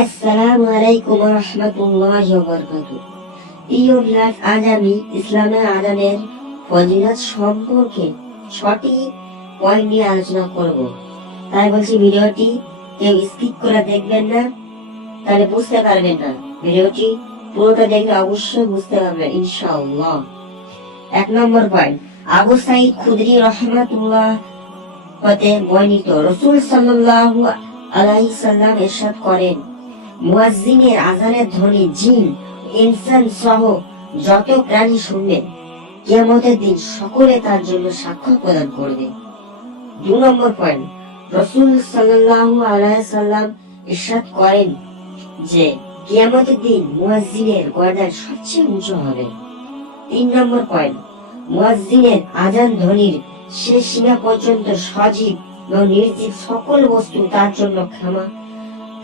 আসসালামু আলাইকুম ওয়া রাহমাতুল্লাহি ওয়া বারাকাতুহু। প্রিয় ভিউয়ার্স, আজ আমি ইসলামের আযানের ফজিলত সম্পর্কে সঠিক পয়েন্ট নিয়ে আলোচনা করব। তাই বলছি ভিডিওটি কেউ স্কিপ করে দেখবেন না, তাহলে বুঝতে পারবেন না। ভিডিওটি পুরোটা দেখলে অবশ্যই বুঝতে পারবেন ইনশাআল্লাহ। 1 নম্বর পয়েন্ট, আবু সাঈদ খুদরি রাহমাতুল্লাহ হতে বর্ণিত, রাসূল সাল্লাল্লাহু আলাইহি সাল্লাম ইরশাদ করেন, মুয়াজ্জিনের আযানের ধ্বনি জিন ইনসান সহ যত প্রাণী শুনবে, কিয়ামতের দিন সকলে তার জন্য সাক্ষ্য প্রদান করবে। 2 নম্বর পয়েন্ট, রাসূল সাল্লাল্লাহু আলাইহি সাল্লাম ইরশাদ করেন যে কিয়ামতের দিন মুয়াজ্জিনের গর্দান সবচেয়ে উঁচু হবে। 3 নম্বর পয়েন্ট, মুয়াজ্জিনের আযান ধ্বনির শেষ সীমা পর্যন্ত সজীব ও নির্জীব সকল বস্তু তার জন্য ক্ষমা